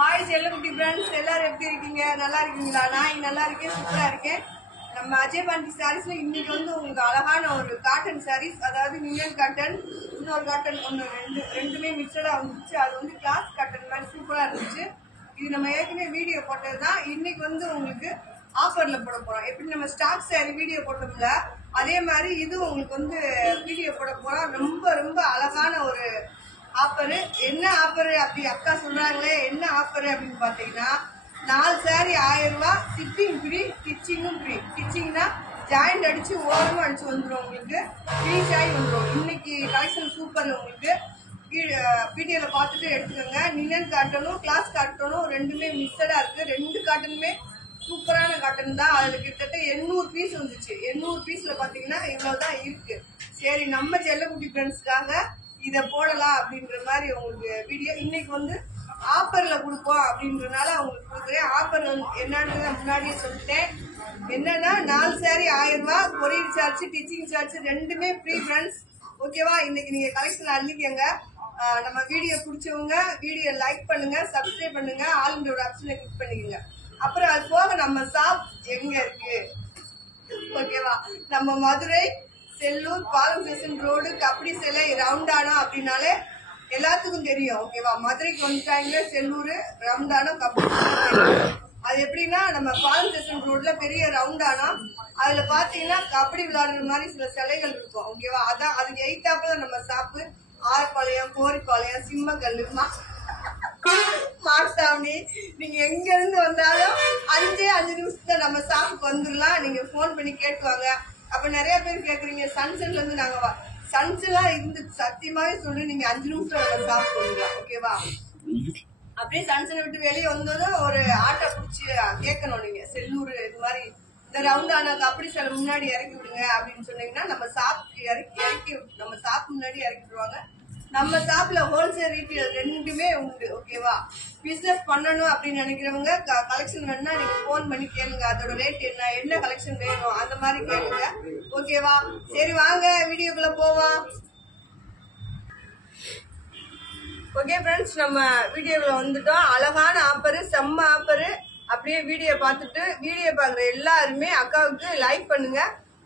Hi செல்லக்குட்டி friends, எல்லாரும் எப்படி இருக்கீங்க? நல்லா இருக்கீங்களா? நான் நல்லா இருக்கேன், சூப்பரா இருக்கேன். நம்ம அஜய் பாண்டி சாரீஸ்ல இன்னைக்கு வந்து உங்களுக்கு அழகான ஒரு காட்டன் சாரீஸ், அதாவது நியூயர் காட்டன், இன்னொரு காட்டன் ஒன்று ரெண்டுமே மிக்சடா வந்துச்சு. அது வந்து கிளாஸ் காட்டன் மாதிரி சூப்பரா இருந்துச்சு. இது நம்ம ஏற்கனவே வீடியோ போட்டது தான். இன்னைக்கு வந்து உங்களுக்கு ஆஃபர்ல போட போறோம். எப்படி நம்ம ஸ்டாக் சாரி வீடியோ போட்டோம்ல, அதே மாதிரி இது உங்களுக்கு வந்து வீடியோ போட போறோம். ரொம்ப ரொம்ப அழகான ஒரு ஆஃபரு. என்ன ஆஃபரு அப்படி அக்கா சொல்றாங்களே, என்ன ஆஃபரு அப்படின்னு பாத்தீங்கன்னா, 4 சாரி 1000 ரூபாய், ஷிப்பிங் ஃப்ரீ, ஸ்டிச்சிங்கும் ஃப்ரீ. ஸ்டிச்சிங்னா ஜாயிண்ட் அடிச்சு ஓரமா அடிச்சு வந்துடும், உங்களுக்கு ஃப்ரீஸ் ஆகி வந்துடும். இன்னைக்கு கலெக்ஷன் சூப்பர். உங்களுக்கு வீடியோல பார்த்துட்டு எடுத்துக்கோங்க. நினன் காட்டனும் கிளாஸ் காட்டனும் ரெண்டுமே மிக்சடா இருக்கு. 2 காட்டனுமே சூப்பரான காட்டன் தான். அதுல கிட்டத்தட்ட 800 பீஸ் வந்துச்சு. 800 பீஸ்ல பாத்தீங்கன்னா இவ்வளவுதான் இருக்கு. சரி, நம்ம செல்லக்குட்டி ஃப்ரெண்ட்ஸ்க்காக இதை போடலாம் அப்படின்ற மாதிரி உங்களுக்கு வீடியோ இன்னைக்கு வந்து ஆஃபர்ல கொடுப்போம் அப்படின்றனால உங்களுக்கு கொடுக்குறேன். ஆஃபர் என்னன்றத முன்னாடியே சொல்லிட்டேன். என்னன்னா 4 சாரி 1000 ரூபாய், கொரியர் சார்ஜ், டீச்சிங் சார்ஜ் ரெண்டுமே ஃப்ரீ ஃப்ரெண்ட்ஸ். ஓகேவா? இன்னைக்கு நீங்க கலெக்ஷன் அள்ளிக்கங்க. நம்ம வீடியோ பிடிச்சவங்க வீடியோ லைக் பண்ணுங்க, சப்ஸ்கிரைப் பண்ணுங்க, ஆளுன்ற ஒரு ஆப்ஷனை கிளிக் பண்ணிக்கோங்க. அப்புறம் அது போக நம்ம ஷாப் எங்க இருக்கு? ஓகேவா? நம்ம மதுரை, செல்லூர், பாலம் ஸ்டேஷன் ரோடு, கபடி சிலை, ரவுண்டானா அப்படின்னாலே எல்லாத்துக்கும் தெரியும். ஓகேவா? மதுரைக்கு வந்துட்டாங்க, செல்லூர், ரவுண்டானா, கபடி. அது எப்படின்னா, நம்ம பாலம் ஸ்டேஷன் ரோட்ல பெரிய ரவுண்டானா, அதுல பாத்தீங்கன்னா கபடி விளையாடுற மாதிரி சில சிலைகள் இருக்கும். ஓகேவா? அதான் அதுக்கு எய்தாப்புல நம்ம ஷாப்பு. ஆரப்பாளையம், கோரிப்பாளையம், சிம்மக்கல்லு, மாசாமி, நீங்க எங்க இருந்து வந்தாலும் 5 நிமிஷத்துல நம்ம ஷாப்புக்கு வந்துடலாம். நீங்க போன் பண்ணி கேட்டுவாங்க. அப்ப நிறைய பேர் கேக்குறீங்க, சன்செட்ல இருந்து நாங்க சன்செட்லாம் இருந்து சத்தியமாவே சொல்லி நீங்க 5 நிமிஷத்துல நம்ம ஷாப்புக்கு வந்துடலாம். ஓகேவா? அப்படியே சன்செட் விட்டு வெளியே வந்ததும் ஒரு ஆட்டோ பிடிச்சி கேட்கணும். நீங்க செல்லூர் இது மாதிரி இந்த ரவுண்டான கபடி சில முன்னாடி இறக்கி விடுங்க அப்படின்னு சொன்னீங்கன்னா நம்ம ஷாப்புக்கு இறக்கி நம்ம ஷாப் முன்னாடி இறக்கி விடுவாங்க. நம்ம ஷாப்ல ஹோல்சேல் ரீட்டெயில் ரெண்டுமே உண்டு. ஓகேவா? பிசினஸ் பண்ணணும் அப்படின்னு நினைக்கிறவங்க கலெக்ஷன் வேணும்னா நீங்க போன் பண்ணி கேளுங்க. அதோட ரேட் என்ன கலெக்ஷன் வேணும் அந்த மாதிரி கேளுங்க. ஓகேவா? சரி, வாங்க வீடியோக்குள்ள போவோம். ஓகே ஃப்ரெண்ட்ஸ், நம்ம வீடியோக்குள்ள வந்துட்டோம். அழகான ஆஃபரு, செம்ம ஆஃபரு. அப்படியே வீடியோ பார்த்துட்டு வீடியோ பாக்குற எல்லாருமே அக்காவுக்கு லைக் பண்ணுங்க.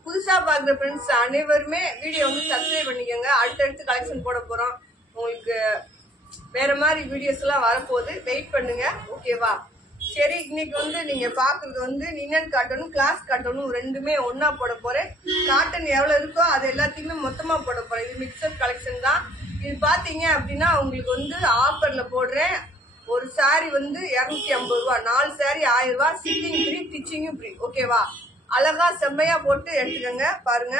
புதுசா பாக்குற ஃப்ரெண்ட்ஸ் அனைவருமே வீடியோ வந்து சப்ஸ்கிரைப் பண்ணிக்கோங்க. அடுத்தடுத்து கலெக்ஷன் போட போறோம். உங்களுக்கு வேற மாதிரி வீடியோஸ் எல்லாம் வரப்போகுது, வெயிட் பண்ணுங்க. ஓகேவா? சரி, இன்னைக்கு வந்து நீங்க பாக்குறது வந்து நினன் காட்டனும் கிளாஸ் காட்டனும் ரெண்டுமே ஒன்னா போட போறேன். காட்டன் எவ்வளவு இருக்கோ அது எல்லாத்தையுமே மொத்தமா போட போறேன். இது மிக்சர் கலெக்ஷன் தான். இது பாத்தீங்க அப்படின்னா உங்களுக்கு வந்து ஆஃபர்ல போடுறேன். ஒரு சாரி வந்து 250 ரூபாய், 4 சாரி 1000 ரூபாய், ஷிப்பிங் ஃப்ரீ, ஸ்டிச்சிங்கும் ஃப்ரீ. ஓகேவா? அழகா செம்மையா போட்டு எடுத்துக்கோங்க. பாருங்க,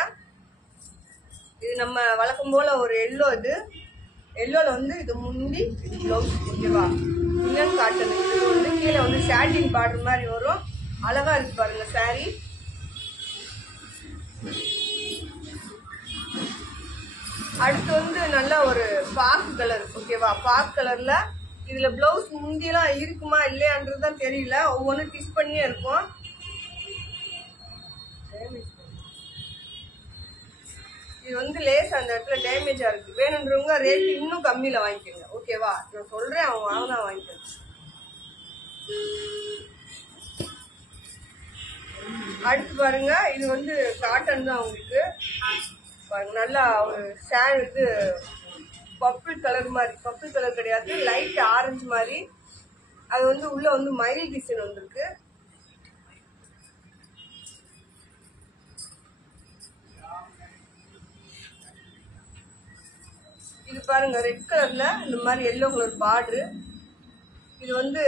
இது நம்ம வழக்கம் போல ஒரு எல்லோ. இது எல்லோல வந்து இது முந்தி, இது பிளவுஸ். ஓகேவா? இன்னும் காட்டன். இது வந்து கீழே வந்து சாட்டின் பார்டர் மாதிரி வரும். அழகா இருக்கு பாருங்க சாரி. அடுத்து வந்து நல்ல ஒரு பாக்கு கலர். ஓகேவா? பாக்கு கலர்ல இதுல பிளவுஸ் முந்தியெல்லாம் இருக்குமா இல்லையான்றதுதான் தெரியல. ஒவ்வொன்றும் டிஸ் பண்ணியே இருக்கும். இது வந்து லேஸ் அந்த இடத்துல டேமேஜா இருக்கு. வேணுன்றவங்க ரேட் இன்னும் கம்மியில வாங்கிக்கோங்க. ஓகேவா? நான் சொல்றேன், அவங்க வாங்கினா வாங்கிக்கோங்க. அடுத்து பாருங்க, இது வந்து காட்டன் தான். உங்களுக்கு பாருங்க, நல்லா ஒரு சாண்ட் இது பர்பிள் கலர் மாதிரி, பர்பிள் கலர் கிடையாது, லைட் ஆரஞ்சு மாதிரி. அது வந்து உள்ள வந்து மயில் டிசைன் வந்திருக்கு. இது பாருங்க, ரெட் கலர்ல இந்த மாதிரி எல்லோ கலர் பார்டரு. இது வந்து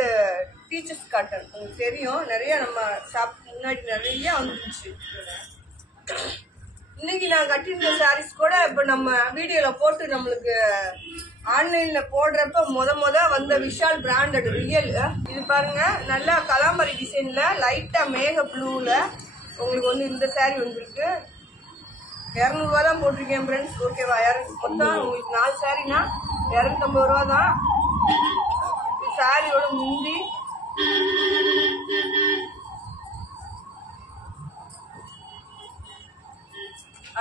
டீச்சர்ஸ் காட்டன். உங்களுக்கு தெரியும், நிறைய நம்ம ஷாப் முன்னாடி நிறைய வந்துருச்சு. இன்னைக்கு நான் கட்டிருந்த சாரீஸ் கூட இப்ப நம்ம வீடியோல போட்டு நம்மளுக்கு ஆன்லைன்ல போடுறப்ப முத வந்த விஷால் பிராண்டட் ரியல். இது பாருங்க, நல்லா கலாம்பரி டிசைன்ல லைட்டா மேக ப்ளூல உங்களுக்கு வந்து இந்த சாரி வந்திருக்கு. 200 ரூபாய் தான் போட்டிருக்கேன் ஃப்ரெண்ட்ஸ். ஓகேவா? மொத்தம் உங்களுக்கு 4 சாரினா 250 ரூபா தான். சாரியோட முந்தி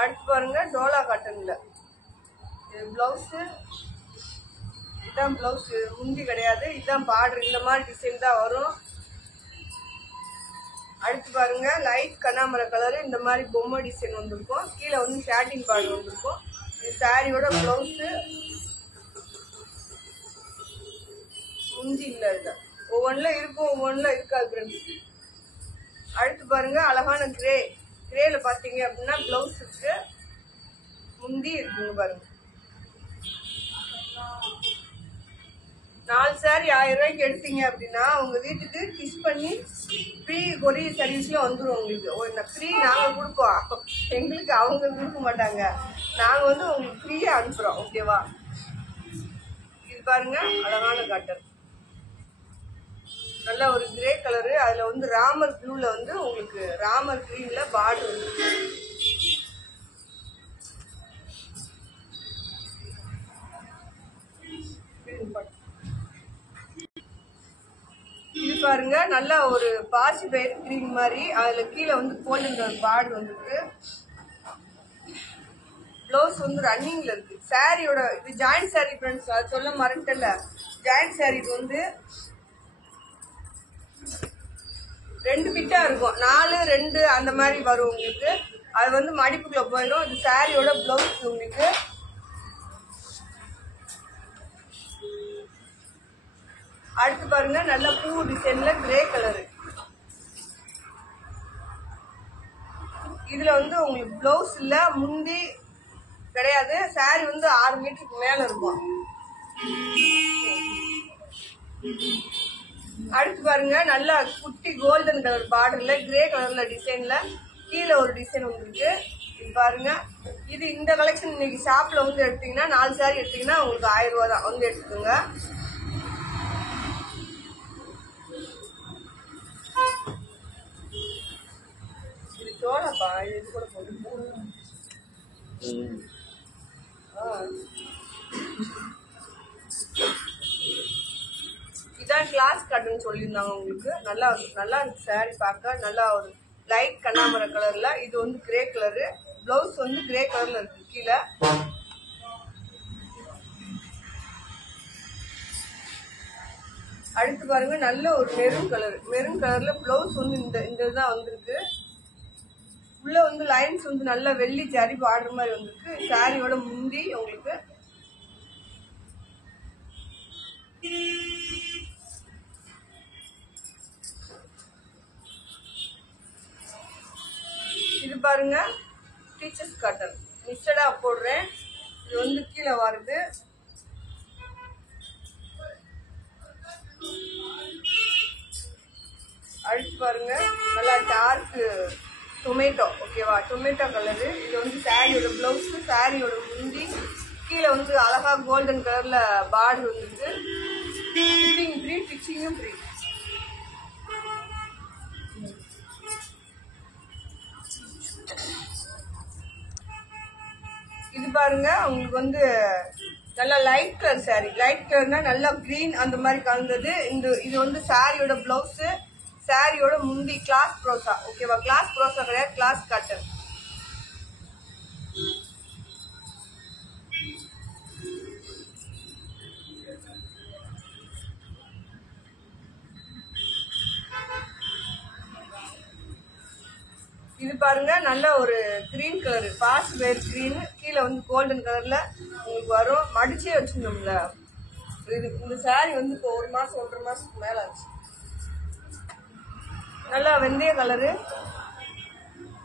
அடுத்து பாருங்க, டோலா காட்டன்ல பிளவுஸ். இதுதான் பிளவுஸ், முந்தி கிடையாது. இதுதான் பார்டர், இந்த மாதிரி டிசைன் தான் வரும். அடுத்து பாருங்க லைட் கண்ணாமரை கலரு, இந்த மாதிரி பொம்மை டிசைன் வந்திருக்கும். கீழே வந்து ஷாட்டிங் பார்டர் வந்திருக்கும். இது சாரியோட பிளவுஸ். முந்தி இல்லை, இது ஒவ்வொன்றுல இருக்கும், ஒவ்வொன்றுல இருக்காது ஃப்ரெண்ட்ஸ். அடுத்து பாருங்க அழகான கிரேல பாத்தீங்க அப்படின்னா பிளவுஸ் இருக்கு, முந்தி இருக்குங்க பாருங்க. 4 சாரி 1000 ரூபாய்க்கு எடுத்தீங்க அப்படின்னா உங்க வீட்டுக்கு கிஸ் பண்ணி ஃப்ரீ கொரியர் சர்வீஸ்ல வந்துடும். உங்களுக்கு ஃப்ரீ நாங்க கொடுப்போம், எங்களுக்கு அவங்க கொடுக்க மாட்டாங்க, நாங்க வந்து உங்களுக்கு ஃப்ரீயா அனுப்புறோம். ஓகேவா? இது பாருங்க அழகான காட்டன், நல்ல ஒரு கிரே கலரு. அதுல வந்து ராமர் ப்ளூல வந்து உங்களுக்கு ராமர் கிரீன்ல பார்டர் வந்து இது பாருங்க நல்ல ஒரு பாசி பயிர் கிரீன் மாதிரி. அதுல கீழே வந்து கோல்டன் கலர் பார்டர் வந்துருக்கு. பிளவுஸ் வந்து ரன்னிங்ல இருக்கு. சாரியோட இது ஜாயிண்ட் சாரி ஃப்ரெண்ட்ஸ், அது சொல்ல மறந்துட்டல. ஜாயிண்ட் சாரி வந்து 2 பிட்டா இருக்கும், 4 2 அந்த மாதிரி வரும் உங்களுக்கு. அது வந்து மடிப்புக்குள்ள போயிடும். இது சாரியோட பிளவுஸ் உங்களுக்கு. அடுத்து பாருங்க நல்ல பூ டிசைன்ல கிரே கலரு. இதுல வந்து உங்களுக்கு பிளவுஸ் இல்ல, முந்தி கிடையாது. சாரி வந்து 6 மீட்டருக்கு மேல இருக்கும். அடுத்து பாருங்க நல்ல குட்டி கோல்டன் கலர் பார்டர்ல கிரே கலர்ல டிசைன்ல கீழே ஒரு டிசைன் வந்துருக்கு. இது பாருங்க, இது இந்த கலெக்ஷன் இன்னைக்கு ஷாப்ல வந்து எடுத்தீங்கன்னா 4 சாரி எடுத்தீங்கன்னா உங்களுக்கு 1000 ரூபா தான் வந்து எடுத்துக்கோங்க. இது சோளப்பா, இது கூட போதும். இதான் கிளாஸ் காட்டன் சொல்லியிருந்தாங்க உங்களுக்கு. நல்லா இருக்கு சாரி பார்க்க. நல்லா ஒரு லைட் கண்ணாமரை கலர்ல. இது வந்து கிரே கலரு. பிளவுஸ் வந்து கிரே கலர்ல இருக்கு கீழே. அடுத்து பாருங்க நல்ல ஒரு மெரூன் கலர். மெரூன் கலர்ல பிளவுஸ் வந்து இந்த இதுதான் வந்திருக்கு. உள்ள வந்து லைன்ஸ் வந்து நல்ல வெள்ளி சாரி பார்டர் மாதிரி வந்திருக்கு. சாரியோட முந்தி உங்களுக்கு. இது பாருங்க டீச்சர்ஸ் காட்டன் மிக்சடா போடுறேன். இது வந்து கீழே வருது. அடுத்து பாருங்க நல்லா டார்க் டொமேட்டோ. ஓகேவா? Tomato colour. இது வந்து சாரியோட பிளவுஸ், சாரியோட முந்தி. கீழே வந்து அழகா கோல்டன் கலர்ல பார்டர் வந்துருக்கு. ஃபிட்டிங் ஃப்ரீ, ஸ்டிச்சிங்கும் ஃப்ரீ. இது பாருங்க உங்களுக்கு வந்து நல்லா லைட் கலர் சாரி. லைட் கலர்னா நல்லா கிரீன் அந்த மாதிரி கலந்தது. இது வந்து சாரியோட பிளவுஸ், சாரியோட முந்தி கிளாஸ் ப்ரோசா. ஓகேவா? கிளாஸ் ப்ரோசா கிடையாது, கிளாஸ் காட்டன். இது பாருங்க நல்ல ஒரு கிரீன் கலர், பாஸ் வேர் கிரீன். கீழே வந்து கோல்டன் கலர்ல உங்களுக்கு வரும். மடிச்சே வச்சிருந்தோம்ல. இது இந்த சாரி வந்து இப்போ 1 மாசம் 1.5 மாசத்துக்கு மேல ஆச்சு. நல்லா வெந்தய கலரு.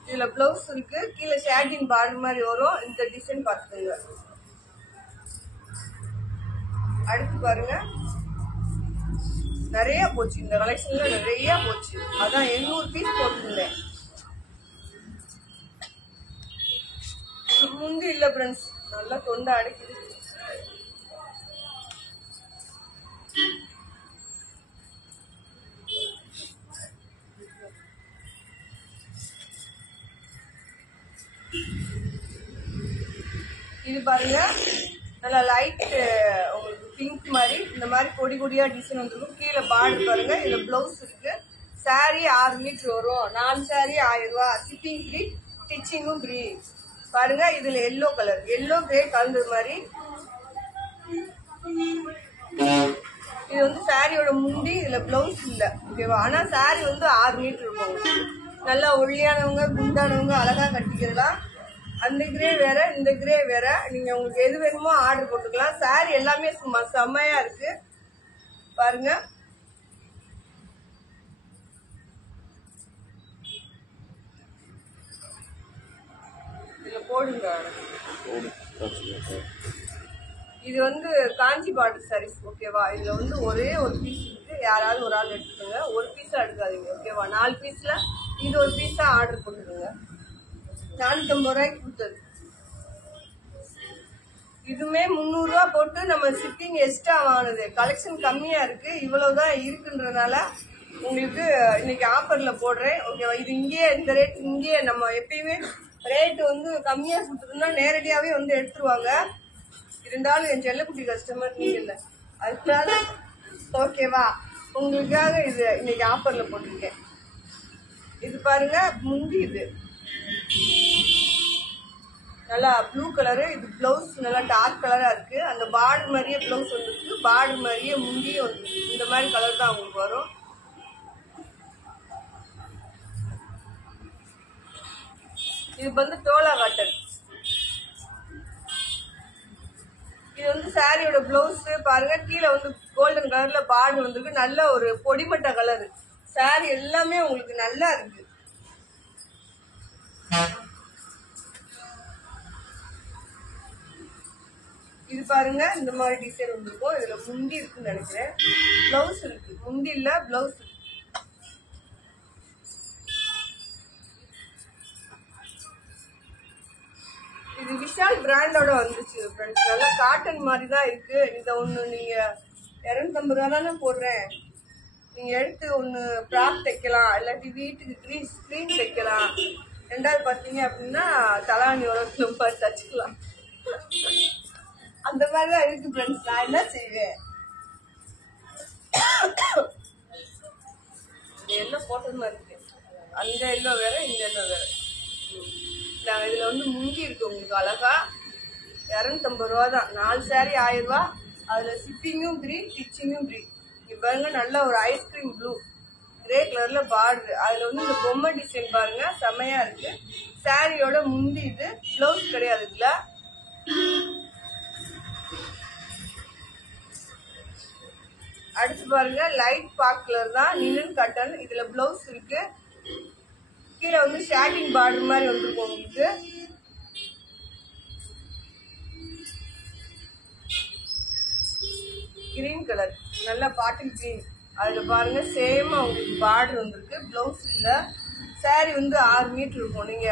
இதுல பிளவுஸ் இருக்கு. கீழே ஷாட்டின் பார்டர் மாதிரி வரும். இந்த டிசைன் பார்த்துங்க. அடுத்து பாருங்க நிறைய போச்சு, இந்த கலெக்ஷன்ல நிறைய போச்சு. அதான் 800 பீஸ் போட்டுருந்தேன். முந்தி இல்ல ஃப்ரெண்ட்ஸ், நல்லா தொண்டை அடைக்குது. இது பாருங்க நல்லா லைட் உங்களுக்கு பிங்க் மாதிரி இந்த மாதிரி கொடி கொடியா டிசைன் வந்துருக்கும். கீழே பார்டர் பாருங்க. இதுல பிளவுஸ் இருக்கு. சாரி 6 மீட்டர் வரும். 4 சாரி 1000 ரூபா. ஷிப்பிங் ஃப்ரீ, ஸ்டிச்சிங்கும் ஃப்ரீ. பாருங்க இதுல எல்லோ கலர், எல்லோ கிரே கலந்தது மாதிரி. இது வந்து சாரியோட முந்தி, இதுல பிளவுஸ் இல்ல. ஓகேவா? ஆனா சாரி வந்து 6 மீட்டர் இருக்கும். நல்லா ஒல்லியானவங்க குண்டானவங்க அழகா கட்டிக்கலாம். அந்த கிரே வேற, இந்த கிரே வேற. நீங்க உங்களுக்கு எது வேணுமோ ஆர்டர் போட்டுக்கலாம். சாரி எல்லாமே சும்மா செம்மையா இருக்கு பாருங்க. இதுல போடுங்க. இது வந்து காஞ்சி பார்டர் சாரீஸ். ஓகேவா? இதுல வந்து ஒரே ஒரு பீஸ் இருக்கு. யாராவது ஒரு ஆள் எடுத்துக்கோங்க. ஒரு பீஸா எடுக்காதீங்க. ஓகேவா? 4 பீஸ்ல இது ஒரு பீஸா ஆர்டர் போட்டுக்கோங்க. 450 ரூபாய்க்கு கொடுத்தது. இதுமே 300 ரூபா போட்டு நம்ம ஷிப்பிங் எக்ஸ்ட்ரா வாங்கினது. கலெக்ஷன் கம்மியா இருக்கு. இவ்வளவுதான் இருக்குன்றதுனால உங்களுக்கு இன்னைக்கு ஆஃபர்ல போடுறேன். ஓகேவா? இது இங்கேயே இந்த ரேட் இங்கேயே நம்ம எப்பயுமே ரேட் வந்து கம்மியா கொடுத்துட்டோம்னா நேரடியாவே வந்து எடுத்துருவாங்க. இருந்தாலும் என் செல்லக்குட்டி கஸ்டமர் நீங்க இல்ல, அதுக்காக ஓகேவா உங்களுக்காக இது இன்னைக்கு ஆஃபர்ல போட்டிருக்கேன். இது பாருங்க முந்தி, இது நல்லா ப்ளூ கலரு. இது பிளவுஸ் நல்லா டார்க் கலரா இருக்கு. அந்த பார்டர் மாதிரியே பிளவுஸ் வந்துருக்கு, பார்டர் மாதிரியே முந்தியும் வந்துருக்கு. இந்த மாதிரி கலர் தான் உங்களுக்கு வரும். இது வந்து டோலா காட்டன். இது வந்து சாரியோட பிளவுஸ் பாருங்க. கீழே வந்து கோல்டன் கலர்ல பார்டர் வந்துருக்கு. நல்ல ஒரு பொடிமட்ட கலர். சாரி எல்லாமே உங்களுக்கு நல்லா இருக்கு. இது பாருங்க இந்த மாதிரி டிசைன் வந்துருக்கும். இதுல முந்தி இருக்குன்னு நினைக்கிறேன். பிளவுஸ் இருக்கு, முந்தி இல்ல பிளவுஸ் இருக்கு. இது விஷால் பிராண்டோட வந்துச்சு ஃப்ரெண்ட்ஸ். நல்லா காட்டன் மாதிரி தான் இருக்கு. இத ஒண்ணு நீங்க 250 ரூபா தானே போடுறேன். நீங்க எடுத்து ஒண்ணு ப்ராப் தைக்கலாம், இல்லாட்டி வீட்டுக்கு ஸ்கிரீன் தைக்கலாம். ரெண்டாவது பாத்தீங்க அப்படின்னா தலானியோட தச்சுக்கலாம். அந்த மாதிரிதான் இருக்கு ஃப்ரெண்ட்ஸ். நான் என்ன செய்வேன்? எல்லோ போட்டது மாதிரி இருக்கு. அந்த எல்லோ வேற, இந்த எல்லோ வேற. இதுல வந்து முந்தி இருக்கு உங்களுக்கு அழகா. 250 ரூபா தான். 4 சாரி 1000 ரூபா. அதுல ஷிப்பிங்கும் ஃப்ரீ, ஸ்டிச்சிங்கும் ஃப்ரீ. இங்க பாருங்க நல்ல ஒரு ஐஸ்கிரீம் ப்ளூ கிரே கலர்ல பார்டர். அதுல வந்து இந்த பொம்மை டிசைன் பாருங்க செமையா இருக்கு. சாரியோட முந்தி இது, பிளவுஸ் கிடையாது இதுல. அடுத்து பாருங்க லைட் பாக் கலர் தான், லினன் காட்டன். இதுல பிளவுஸ் இருக்கு. கீழே வந்து ஷாட்டிங் பார்டர் மாதிரி வந்துருக்கும் உங்களுக்கு. கிரீன் கலர், நல்ல பாட்டில் கிரீன். அதுல பாருங்க சேமா உங்களுக்கு பார்டர் வந்துருக்கு. பிளவுஸ் இல்ல. சாரி வந்து 6 மீட்டர் இருக்கும். நீங்க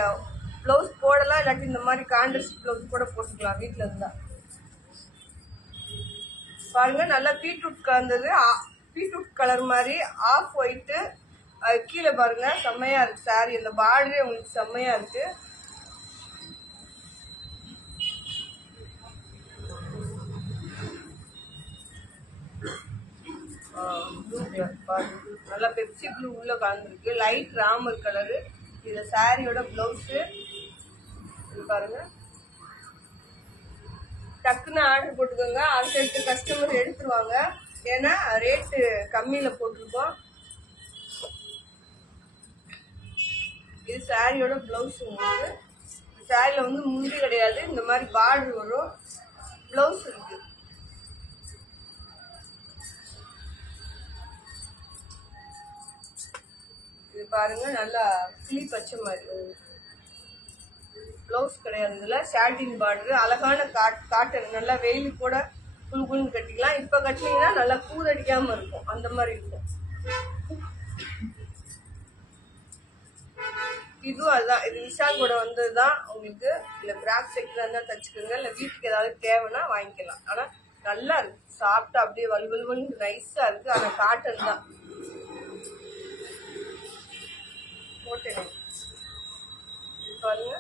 பிளவுஸ் போடலாம், இல்லாட்டி இந்த மாதிரி கான்ட்ராஸ்ட் பிளவுஸ் கூட போட்டுக்கலாம் வீட்டுல இருந்தா. பாருங்க நல்லா பீட்ரூட் கலந்தது, பீட்ரூட் கலர் மாதிரி ஆஃப் ஒயிட். அது கீழே பாருங்க செம்மையா இருக்கு சாரி. அந்த பார்டரே உங்களுக்கு செம்மையா இருக்கு. ப்ளூ கலர் நல்லா பெப்சி ப்ளூ உள்ள கலந்துருக்கு. Light Ramar colour. இது சாரியோட பிளவுஸ். இது பாருங்க. டக்குன்னு ஆர்டர் போட்டுக்கோங்க. அடுத்தடுத்து கஸ்டமர் எடுத்துருவாங்க. ஏன்னா ரேட்டு கம்மியில போட்டிருக்கோம். இது சாரியோட பிளவுஸ். உங்களுக்கு சாரியில வந்து முந்தி கிடையாது, இந்த மாதிரி பார்டர் வரும். பிளவுஸ் இருக்கு. இது பாருங்க நல்லா கிளி பச்சை மாதிரி. பிளவுஸ் கிடையாது இதுல. Satin border. அழகான காட்டன். நல்லா வெயில் கூட குழுன்னு கட்டிக்கலாம். இப்ப கட்டினீங்கன்னா நல்லா கூதடிக்காம இருக்கும். அந்த மாதிரி இருக்கும். இதுவும் அதுதான். இது விஷால் கூட வந்ததுதான் உங்களுக்கு. இல்ல பிராக் செக்ல இருந்தா தச்சுக்கோங்க, இல்ல வீட்டுக்கு ஏதாவது தேவைன்னா வாங்கிக்கலாம். ஆனா நல்லா இருக்கு. சாப்பிட்டா அப்படியே வலுவலுன்னு நைஸா இருக்கு. ஆனா காட்டன் தான் போட்டேன் பாருங்க.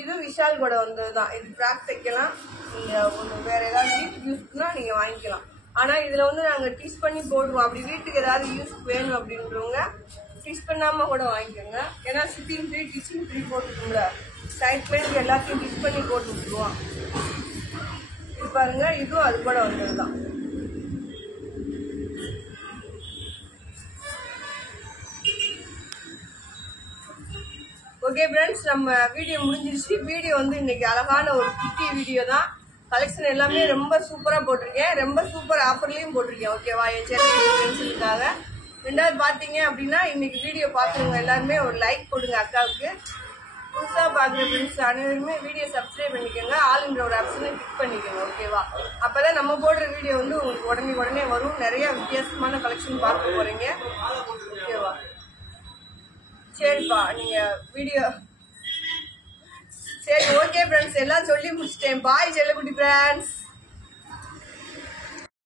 இது விஷால் கூட வந்ததுதான். இது பிராக் தைக்கலாம். நீங்க ஒண்ணு வேற ஏதாவது வீட்டுக்கு யூஸ்னா நீங்க வாங்கிக்கலாம். ஆனா இதுல வந்து நாங்க டீச் பண்ணி போடுவோம். அப்படி வீட்டுக்கு ஏதாவது யூஸ் வேணும் அப்படின்றவங்க டீச் பண்ணாம கூட வாங்கிக்கோங்க. ஏன்னா ஷிப்பிங் ஃப்ரீ, டீச்சிங் ஃப்ரீ போட்டுக்கோங்க. சைட் பிளேன் எல்லாத்தையும் டீச் பண்ணி போட்டு விட்டுருவோம். இது பாருங்க, இதுவும் அது கூட வந்ததுதான். ஓகே ஃப்ரெண்ட்ஸ், நம்ம வீடியோ முடிஞ்சிருச்சு. வீடியோ வந்து இன்னைக்கு அழகான ஒரு குட்டி வீடியோ தான். கலெக்ஷன் எல்லாமே ரொம்ப சூப்பரா போட்டிருக்கேன். ரொம்ப சூப்பர் ஆஃபர்லயும் போட்டிருக்கேன். ஓகேவா? என் சேனல் ஃப்ரெண்ட்ஸுக்காக. ரெண்டாவது பாத்தீங்க அப்படின்னா இன்னைக்கு வீடியோ பாக்குறவங்க எல்லாருமே ஒரு லைக் போடுங்க அக்காவுக்கு. புதுசா பாக்குற ஃப்ரெண்ட்ஸ் அனைவருமே வீடியோ சப்ஸ்கிரைப் பண்ணிக்கோங்க. ஆல்ன்ற ஒரு ஆப்ஷனை கிளிக் பண்ணிக்கோங்க. ஓகேவா? அப்பதான் நம்ம போடுற வீடியோ வந்து உங்களுக்கு உடனே வரும். நிறைய வித்தியாசமான கலெக்ஷன் பார்க்க போறீங்க. ஓகேவா? சரிப்பா, நீங்க வீடியோ சரி. ஓகே ஃப்ரெண்ட்ஸ், எல்லாம் சொல்லி முடிச்சிட்டேன். பாய் செல்லக்குட்டி ஃப்ரெண்ட்ஸ்.